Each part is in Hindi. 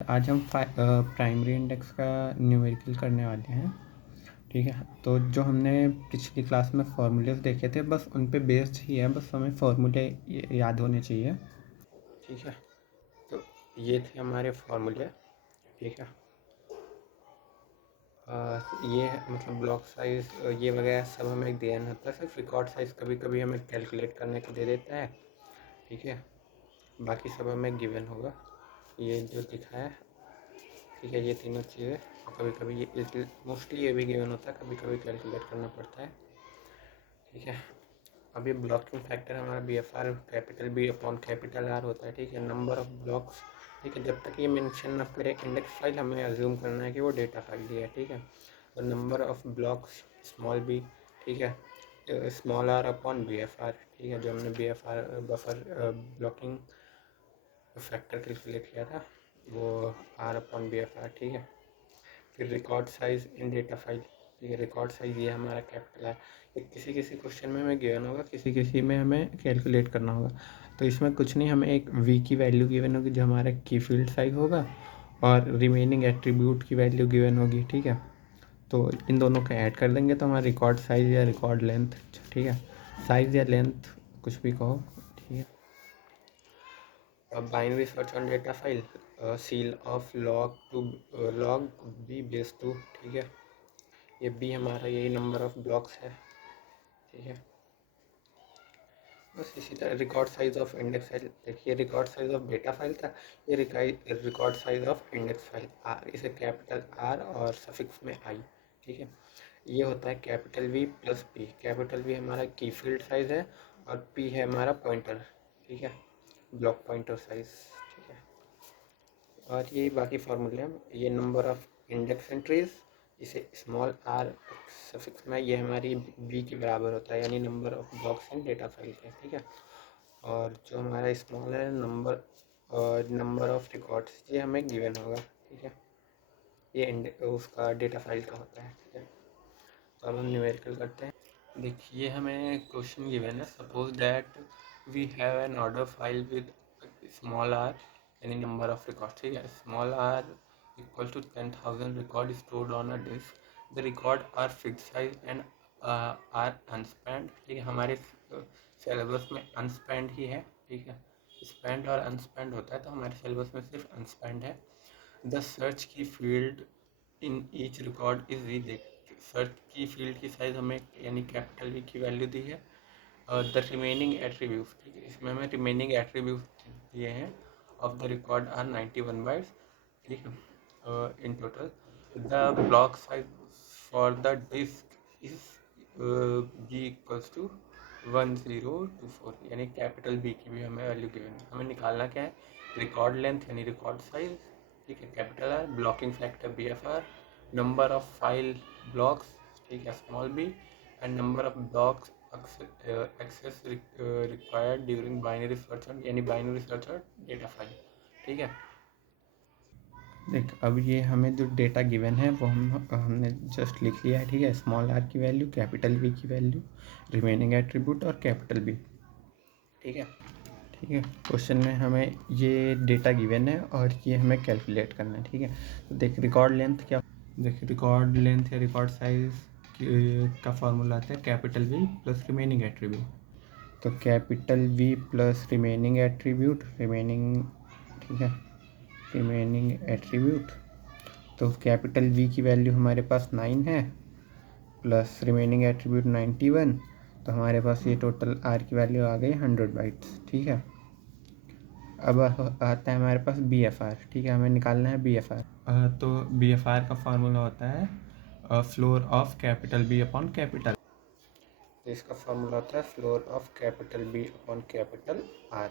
आज हम प्राइमरी इंडेक्स का न्यूमेरिकल करने वाले हैं। ठीक है, तो जो हमने पिछली क्लास में फार्मूलेस देखे थे बस उन पे बेस्ड ही है, बस हमें फार्मूले याद होने चाहिए। ठीक है, तो ये थे हमारे फार्मूले। ठीक है, ये मतलब ब्लॉक साइज ये वगैरह सब हमें देना होता है। सिर्फ रिकॉर्ड साइज कभी कभी हमें कैलकुलेट करने को दे देता है। ठीक है, बाकी सब हमें गिवन होगा। ये जो दिखा है, ठीक है, ये तीनों चीज़ें। और कभी कभी ये मोस्टली ये भी गिवन होता है, कभी कभी कैलकुलेट करना पड़ता है। ठीक है, अब ये ब्लॉकिंग फैक्टर हमारा B F R capital B upon capital R होता है। ठीक है, नंबर ऑफ ब्लॉक्स। ठीक है, जब तक ये मेंशन ना करे इंडेक्स फाइल, हमें अज्यूम करना है कि वो डेटा फाइल ही है। ठीक है, और number of blocks small B. ठीक है, small R upon B F R. ठीक है, जो हमने B F R buffer blocking factor calculate किया था वो R upon B F R. ठीक है, फिर record size in data file. ठीक है, रिकॉर्ड साइज ये हमारा कैपिटल है। ये किसी किसी क्वेश्चन में हमें गिवन होगा, किसी किसी में हमें कैलकुलेट करना होगा। तो इसमें कुछ नहीं, हमें एक वी की वैल्यू गिवन होगी जो हमारा की फील्ड साइज होगा, और रिमेनिंग एट्रीब्यूट की वैल्यू गिवन होगी। ठीक है, तो इन दोनों का ऐड कर देंगे तो हमारा रिकॉर्ड साइज या रिकॉर्ड लेंथ, ठीक है, साइज या लेंथ कुछ भी कहो। ठीक है, अब binary search on data file, ceil of log two log B base two. ठीक है, ये बी हमारा यही नंबर ऑफ ब्लॉक्स है। ठीक है, बस इसी तरह record size of index file. देखिए, record size of data file था, ये record size of index file. इसे कैपिटल आर और सफिक्स में आई। ठीक है, ये होता है capital V plus P. Capital V हमारा की फील्ड साइज है और पी है हमारा पॉइंटर। ठीक है, ब्लॉक पॉइंटर साइज। ठीक है, और ये बाकी फार्मूले हैं। ये नंबर ऑफ इंडेक्स एंट्रीज, इसे स्मॉल आर सफिक्स में, ये हमारी बी के बराबर होता है, यानी number of blocks in data file है। ठीक है, और जो हमारा स्मॉल है नंबर ऑफ रिकॉर्ड्स, ये हमें गिवन होगा। ठीक है, ये उसका डेटा फाइल का होता है। ठीक है, तो अब हम न्यूमेरिकल करते हैं। देखिए, हमें क्वेश्चन गिवन है, suppose that we have an order file with small R यानी नंबर ऑफ रिकॉर्ड। ठीक है, small R equal to 10,000 record stored on a disk. The record are fix size and are unspanned. ठीक है, हमारे सिलेबस में अनस्पेंड ही है। ठीक है, स्पेंड और अनस्पेंड होता है, तो हमारे सिलेबस में सिर्फ अनस्पेंड है। द सर्च की field in each record is V. देख, सर्च की फील्ड की साइज हमें यानी कैपिटल वी की वैल्यू दी है। द रिमेनिंग एट्रीब्यूट, ठीक है, इसमें हमें रिमेनिंग एट्रीब्यूट दिए हैं of the record are 91 bytes. ठीक है, in total the block size for the disk is B equals to 1024, यानी कैपिटल बी की भी हमें वैल्यू गिवन है। हमें निकालना क्या है, रिकॉर्ड लेंथ यानी रिकॉर्ड साइज। ठीक है, capital R, blocking factor B F R, number of file blocks, ठीक है, small B, and number of blocks access required during binary search यानी बाइनरी सर्च और डेटा फाइल। ठीक है, देख, अब ये हमें जो डेटा गिवन है वो हमने जस्ट लिख लिया है। ठीक है, स्मॉल आर की वैल्यू, कैपिटल वी की वैल्यू, रिमेनिंग एट्रीब्यूट और कैपिटल बी। ठीक है, ठीक है, क्वेश्चन में हमें ये डेटा गिवन है और ये हमें कैलकुलेट करना है। ठीक है, तो देख, रिकॉर्ड लेंथ क्या, देख, रिकॉर्ड लेंथ या रिकॉर्ड साइज का फॉर्मूला आता है capital V plus remaining attribute. तो capital V plus remaining attribute, remaining, ठीक है, रिमेनिंग एट्रीब्यूट। तो कैपिटल वी की वैल्यू हमारे पास 9 है प्लस रिमेनिंग एट्रीब्यूट 91, तो हमारे पास ये टोटल आर की वैल्यू आ गई 100 बाइट्स। ठीक है, अब आता है हमारे पास बी एफ आर। ठीक है, हमें निकालना है बी एफ आर। तो बी एफ आर का फार्मूला होता है floor of capital B upon capital. तो इसका फार्मूला होता है floor of capital B upon capital R.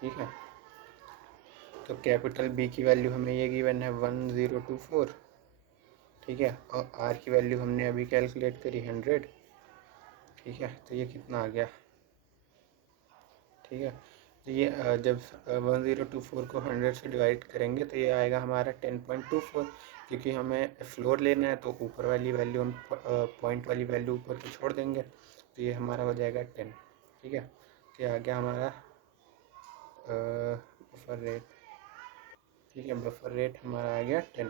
ठीक है, तो कैपिटल बी की वैल्यू हमें ये गिवन है 1024। ठीक है, और आर की वैल्यू हमने अभी कैलकुलेट करी 100। ठीक है, तो ये कितना आ गया। ठीक है, तो ये जब 1024 को 100 से डिवाइड करेंगे तो ये आएगा हमारा 10.24, क्योंकि हमें फ्लोर लेना है तो ऊपर वाली वैल्यू हम पॉइंट वाली वैल्यू ऊपर की छोड़ देंगे, तो ये हमारा हो जाएगा 10। ठीक है, तो ये आ गया हमारा बफर रेट। ठीक है। बफर रेट हमारा आ गया 10,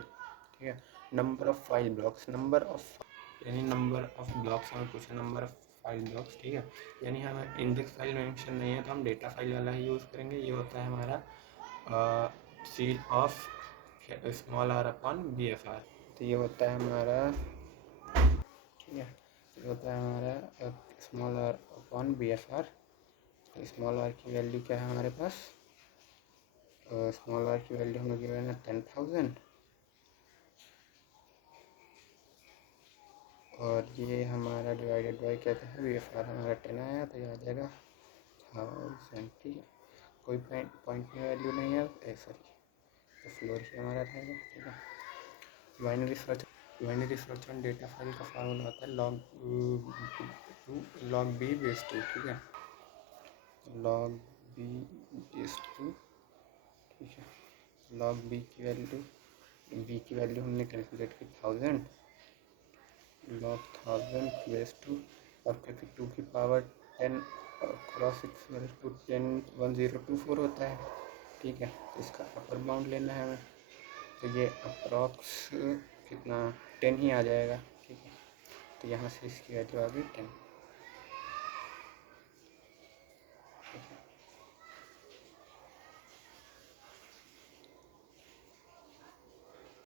ठीक है। Number of file blocks, number of यानी नंबर ऑफ ब्लॉक्स हमें पूछा, नंबर ऑफ फाइल ब्लॉक्स, ठीक है। यानी हमें इंडेक्स फाइल मेंशन नहीं है तो हम डेटा फाइल वाला ही यूज़ करेंगे। ये होता है हमारा ceil of small R upon B F R. तो ये होता है हमारा, ठीक है, ये होता है हमारा small R upon B F R. Small R की वैल्यू क्या है हमारे पास, स्मॉल आर की वैल्यू हमें गिवन है 10,000 और ये हमारा डिवाइडेड बाई क्या था, बी एफ आर हमारा 10 आया तो ये आ जाएगा 1000, ठीक है। कोई पॉइंट में वैल्यू नहीं है, सॉरी तो फ्लोर ही हमारा रहेगा, ठीक है। Binary search on data file का फार्मूला होता है लॉग बी बेस 2, ठीक है, लॉग बी बेस 2, ठीक है। लॉग बी की वैल्यू हमने कैलकुलेट की 1000, लॉग 1000 बेस 2 और क्योंकि 2 की पावर 10 क्रॉस 6 टू 10 1024 होता है, ठीक है। तो इसका अपर बाउंड लेना है हमें, तो ये अप्रॉक्स कितना 10 ही आ जाएगा, ठीक है। तो यहाँ से इसकी वैल्यू आ गई 10।